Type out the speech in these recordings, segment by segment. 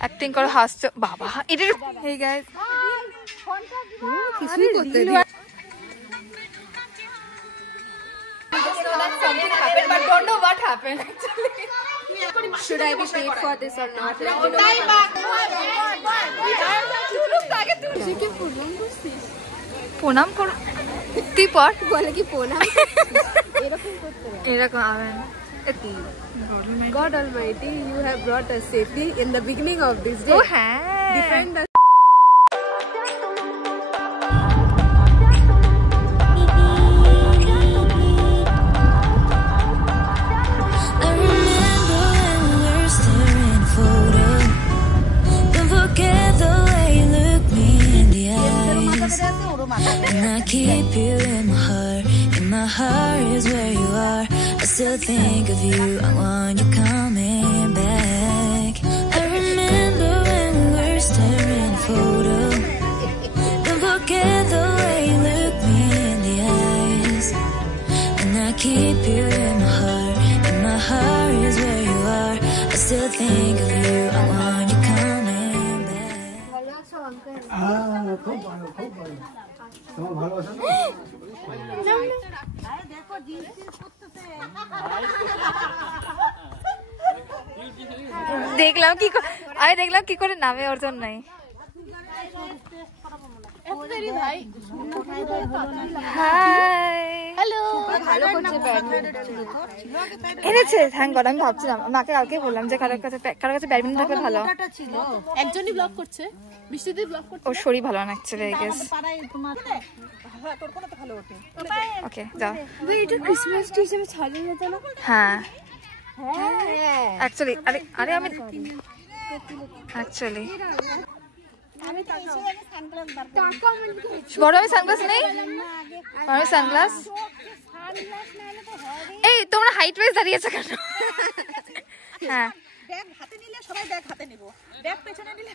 Acting করো, হাসছো বাবা। এটা হেই গাইস, কিছুই করতে দিই। Something happened, but don't know what happened actually. Should I be paid for this or not? প্রণাম করো তুই পর বলে কি প্রণাম এরকম আবেন। God Almighty, you have brought us safely in the beginning of this day. Oh, হ্যাঁ, Defend us. And I keep you in my heart, and my heart is where you are. I still think of you, I want you coming back. I remember when we were staring photo. Don't forget the way you look me in the eyes. And I keep you in my heart, and my heart is where you are. I still think of you, I want you coming back. খুব ভালো, খুব ভালো। তোমার ভালোবাসা না? দেখলাম কি আমি দেখলাম কি করে নামে ওর জন্য নাই। এনেছে থ্যাংক গড। আমি ভাবছিলাম মাকে কালকে বললাম যে কারোর কাছে ব্যাডমিন্টন থাকলে ভালো। একজনই ব্লগ করছে, বৃষ্টিতে ব্লগ করছে। ওর শরীর ভালো না অ্যাকচুয়ালি আই গেস। ওকে যাও। এটা ক্রিসমাস ট্রি হিসেবে ছাড়িয়ে যেত না? হ্যাঁ অ্যাকচুয়ালি আরে আমি অ্যাকচুয়ালি বড় আমি সানগ্লাস নেই, বড় সানগ্লাস। এই তোমরা হাইট ওয়াইজ দাঁড়িয়েছো কেন? হ্যাঁ ব্যাগ হাতে নিলে সবাই ব্যাগ হাতে নিব, ব্যাগ পেছনে নিলে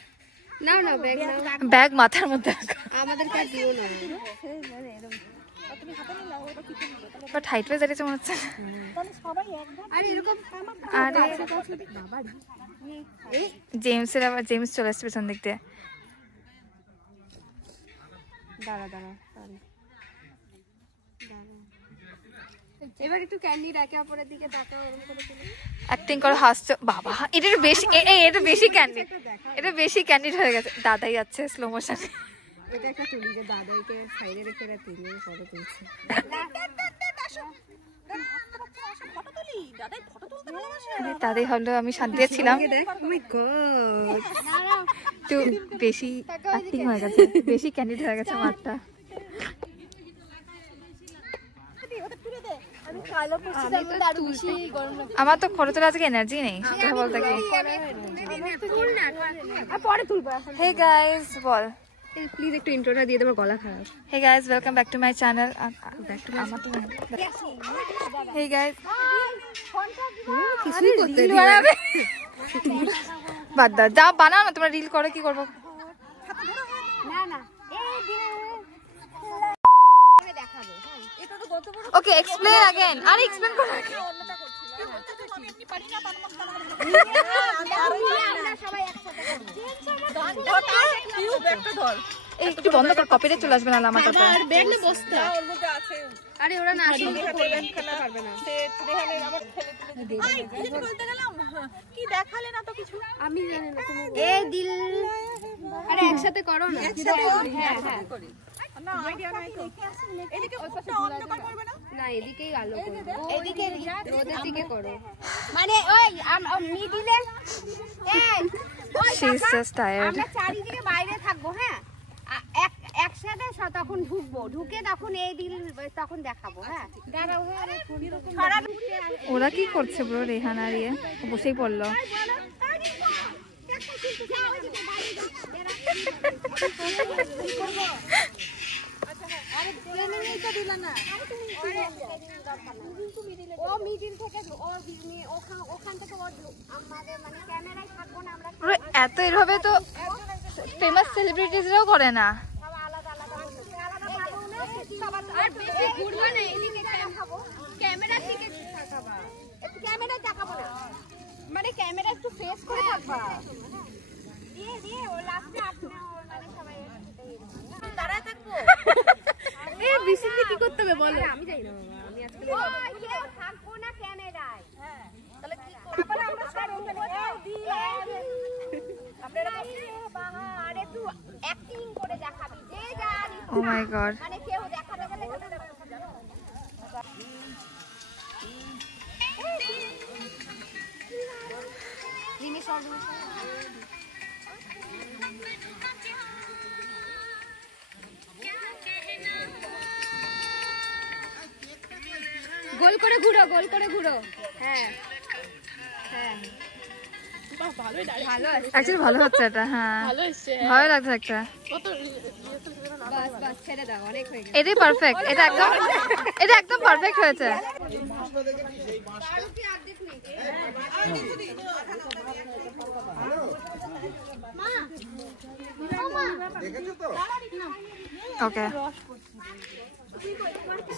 নাও না ব্যাগ নাও, ব্যাগ মাথার মধ্যে আমাদের কাছে দিও না। তুমি হাতে নিলে ওটা কি করবে? বাট হাইট ওয়াইজ দাঁড়িয়েছে মনে হচ্ছে। তাহলে সবাই একদম। আর এরকম আরে জেমসের আবার জেমস চলে আসছে পেছন দিক দিয়ে। দাঁড়া দাঁড়া এবার একটু ক্যান্ডি একে অপরের দিকে তাকাও, এরকম করে তুমি অ্যাক্টিং করো, হাসছো বাবা। এটা বেশি, এটা বেশি ক্যান্ডিড, এটা বেশি ক্যান্ডিড হয়ে গেছে। দাদাই যাচ্ছে স্লো মোশনে। এটা একটা তুলি যে দাদাইকে সাইডে রেখে এরা তিনজন ফটো তুলছে। দাদাই ভাবলো আমি শান্তিতে ছিলাম, ও মাই গড তো বেশি অ্যাক্টিং হয়ে গেছে, বেশি ক্যান্ডিড হয়ে গেছে মাঠটা। আমার তো ফটো তোলা আজকে এনার্জি নেই কথা বলতে গিয়ে। হে গাইস বল, প্লিজ একটু ইন্ট্রোটা দিয়ে দেবো, গলা খারাপ। Hey guys welcome back to my channel. Hey guys কিছুই করতে দিই বাদ দাও, যা বানাও না তোমরা, রিল করে কি করবো? ওকে এক্সপ্লেন अगेन, আরে এক্সপ্লেন করো। একটু বন্ধ কর, কপিরাইট চলে আসবে না আমার কাছে। আর ব্যাগ না বস্তা ওর মধ্যে আছে। আরে ওরা না আসলে করবেন খেলতে পারবে না। সে রেহানের আবার খেলে বলতে গেলাম কি দেখালে না তো কিছু। আমি জানি না তুমি এ দিল। আরে একসাথে করো না। হ্যাঁ হ্যাঁ করি না, আইডিয়া নাই তো। এদিকে ওটা অন্ধকার করবে না? না এদিকেই আলো করো, এদিকে রোদের দিকে করো। মানে ওই মিডিলে শি ইজ জাস্ট টায়ার্ড। আমরা চারিদিকে বাইরে থাকবো, হ্যাঁ একসাথে তখন ঢুকবো, ঢুকে তখন এই দিল তখন দেখাবো। হ্যাঁ দাঁড়াও, ওরা কি করছে ব্রো? রেহান আর ইয়ে বসেই পড়লো। এত এভাবে তো ফেমাস সেলিব্রিটিসরাও করে না। মানে ক্যামেরা একটু ফেস করে থাকবা। ও মাই গড। মানে কেউ দেখাতে গেলে গোল করে ঘুরো, গোল করে ঘুরো। হ্যাঁ হ্যাঁ ভালো আছে, অ্যাকচুয়ালি ভালো হচ্ছে এটা। হ্যাঁ ভালো লাগছে একটা। বাস বাস ছেড়ে দাও, অনেক হয়ে গেছে। এটাই পারফেক্ট, এটা একদম পারফেক্ট হয়েছে। ওকে,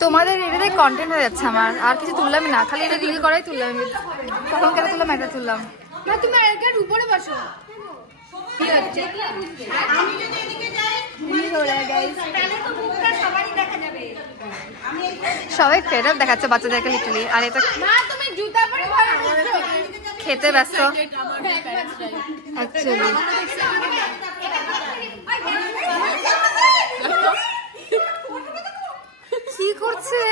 তোমাদের এটাতে কন্টেন্ট হয়ে যাচ্ছে আমার। আর কিছু তুললামই না, খালি এটা রিল করাই তুললাম। কখন কেটে তুললাম, এটা তুললাম। না তুমি এর উপরে বসো। কি হচ্ছে? আমি যদি এদিকে যাই কি হলো গাইস? তাহলে তো মুখটা সবারই দেখা যাবে। সবাই ফেড আপ দেখাচ্ছে বাচ্চাদেরকে লিটারালি। আর এটা মা তুমি জুতা পরে ঘরে ঢুকছো। খেতে ব্যস্ত অ্যাকচুয়ালি। কি করছে?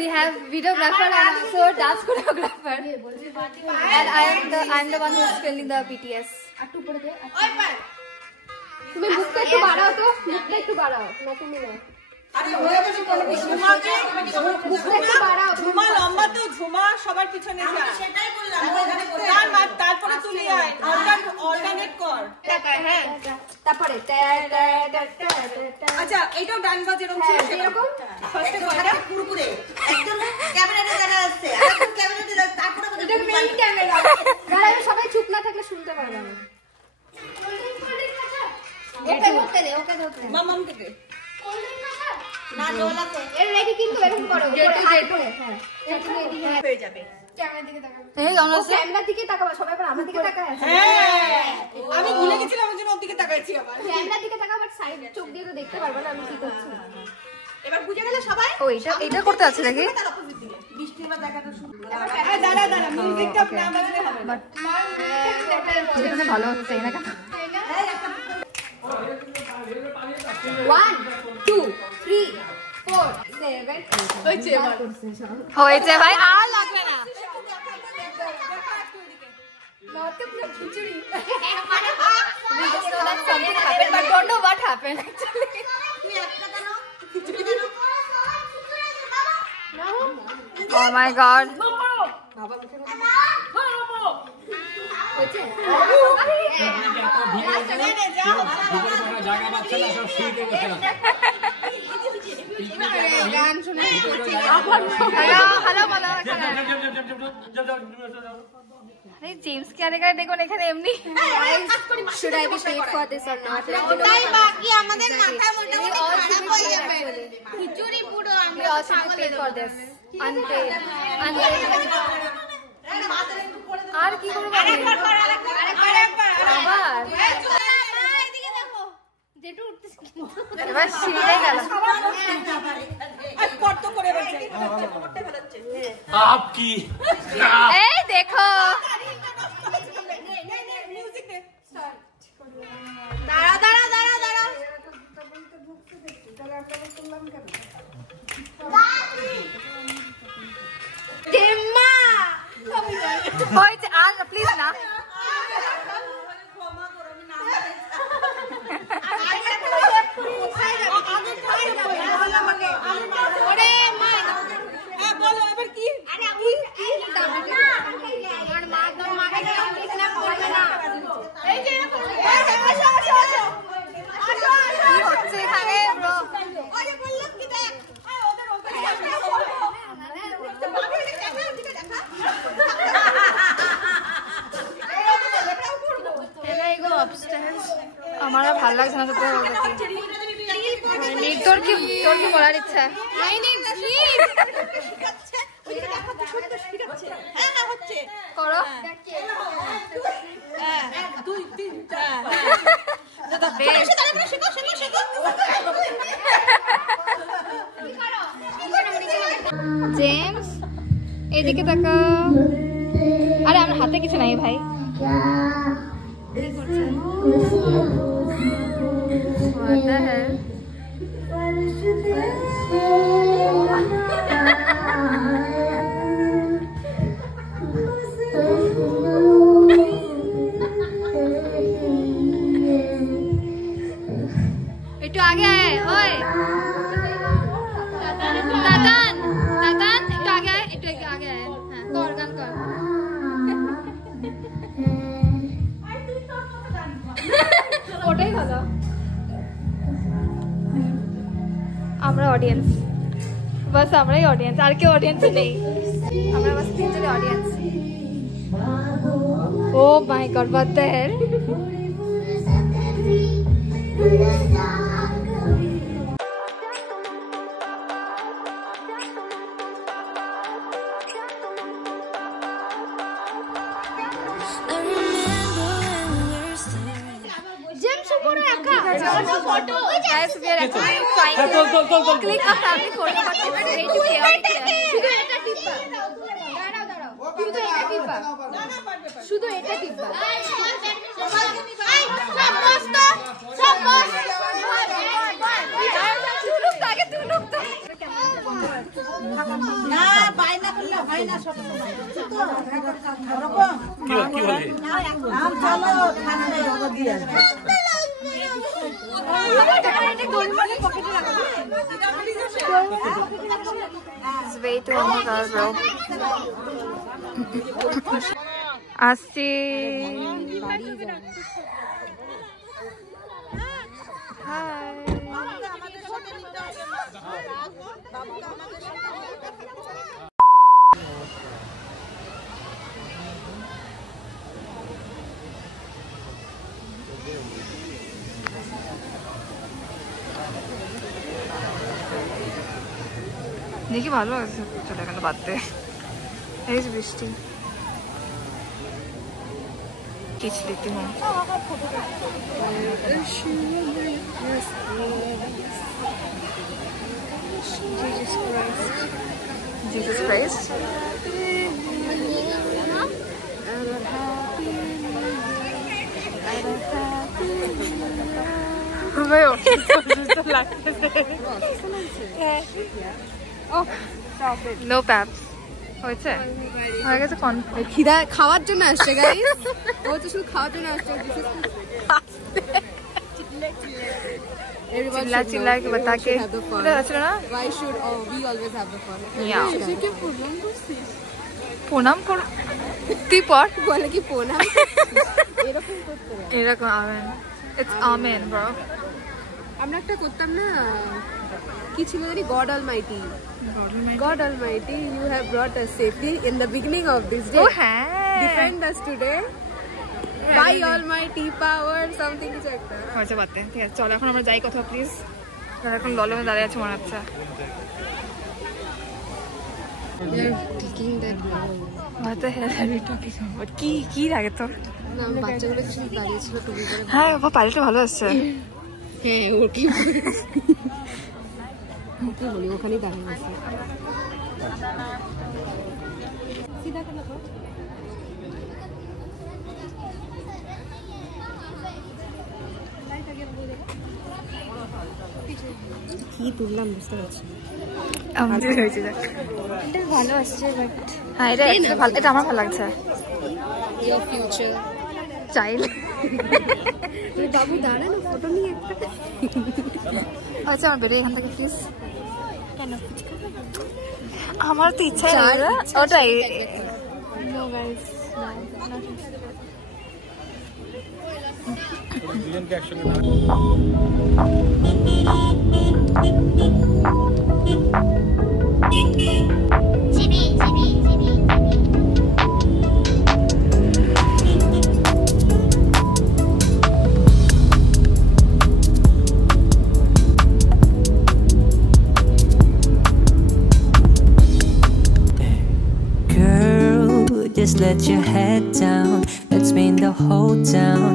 We have videographer and also dance choreographer, and I'm the one who is filming the BTS. তুমি মুখটা একটু বাড়াও তো, মুখটা একটু বাড়াও। না তুমি না, মুখটা একটু বাড়াও। ঝুমা লম্বা তো, ঝুমা সবার পিছনে যা। সেটাই বললাম, তারপরে তুলি আয়, অল্টারনেট কর। হ্যাঁ তারপরে আচ্ছা এটাও ডান বাজ এরকম ছিল এরকম। ফার্স্টে কয়টা কুরকুরে একদম ক্যামেরাতে দেখা যাচ্ছে, আর এখন ক্যামেরাতে তারপরে এটা মেইন ক্যামেরা। যারা সবাই চুপ না থাকলে শুনতে পারবে না। ওকে ধরতে দে, ওকে ধরতে দে। মামাম থেকে না জলাতে এর রেডি কিন্তু এরকম করো, উপরে হাত করে। হ্যাঁ এরকম রেডি হয়ে যাবে। ক্যামেরার দিকে তাকাও। এই কেমন আছে? ক্যামেরার দিকে তাকাও, সবাই আবার আমার দিকে তাকায়। হ্যাঁ আমি ভুলে গেছিলাম, আমি যেন ওর দিকে তাকাইছি আবার। ক্যামেরার দিকে তাকাও, বাট সাইড চোখ দিয়ে তো দেখতে পারবে না আমি কি করছি। এবার বুঝে গেলে সবাই। ও এটা করতে আছে নাকি? বৃষ্টির বার দেখাটা শুরু করো। দাঁড়া মিউজিকটা না বাজলে হবে না। যেখানে ভালো হচ্ছে না কেন? 1 2 3 4 7 হয়েছে ভাই, আর লাগবে না। নতে পুরো খিচুড়ি। We just know that something happened, but don't know what happened actually. Oh my god. Hello বলো। জেমস ক্যারেকার দেখুন এখানে এমনি। Should I be paid for this or not? ওটাই বাকি, আমাদের মাথা মোটামুটি খারাপ হয়ে যাবে। খিচুড়ি পুরো We আমরা all should be paid for this. Unpaid. আর কি করবো আমি? আবার যেটু উঠতেছে এবার সিঁড়িটাই গেল। কত করে বলছে आपकी এই দেখো মিউজিক দে। দাঁড়া দাঁড়া দাঁড়া দাঁড়া টেম্মা হয়েছে। আর প্লিজ না। বলো এবার কি? আমার মা তো মাকে কিডন্যাপ করবে না। এই যে কি হচ্ছে এখানে ব্রো? আরে বললাম কি দেখ ওদের ওপরে আমার আর ভালো লাগছে না তো। তোর কি বলার ইচ্ছা? করো। এইদিকে তাকা। আরে আমার হাতে কিছু নাই ভাই। কি করছেন? What the hell? একটু আগে আয়, ওই দাদান দাদান একটু আগে আয়, একটু আগে আয়। হ্যাঁ কর, গান কর। ওটাই ভালো। আমরা অডিয়েন্স, বাস আমরাই অডিয়েন্স, আর কেউ অডিয়েন্স নেই, আমরা বাস তিনজনই audience. Oh my god, what the hell? Guys, we are actually trying to click a family photo, but it's way too chaotic. শুধু এটা টিপবা। It's way too long, bro. আসছি। দেখি ভালো আছে, চলে গেল বাদ দে। এই যে বৃষ্টি खींच लेती हूँ। Jesus Christ. Veo. Oh, no paps. হয়েছে হয়ে গেছে। খিদা খাওয়ার জন্য আসছে গাইস, ও তো শুধু খাওয়ার জন্য আসছে। चिल्ला चिल्ला के बता के अच्छा ना, why should we always have the fun? Yeah. প্রণাম কর, তুই পড় বলে কি প্রণাম এরকম করতে হয়, এরকম আমেন, ইটস আমেন ব্রো। আমরা একটা করতাম না, কি ছিল জানি, God Almighty, you have brought us safely in the beginning of this day. Oh হ্যাঁ, defend us today by almighty power something কিছু একটা হয়েছে বাতে। ঠিক আছে চলো এখন আমরা যাই কোথাও প্লিজ। এখন ললমে দাঁড়িয়ে আছে মনে হচ্ছে। What the hell are we talking about? কি লাগে তোর? না বাচ্চাগুলো কিছু দাঁড়িয়ে ছিল টুপি পরে। হ্যাঁ বাবা পাইলটটা ভালো আসছে। হ্যাঁ ও কি বলি, ওখানেই দাঁড়িয়ে আছে। সিধা করো তো। কি তুললাম বুঝতে পারছি। এটা ভালো আসছে বাট হ্যাঁ এটা ভালো, এটা আমার ভালো লাগছে। Your future চাইলে বাবু দাঁড়ানো ফটো নিয়ে একটা। আচ্ছা আমার বেরিয়ে এখান থেকে প্লিজ। আমার তো ইচ্ছা ওটাই। Just let your head down. Let's spin the whole town.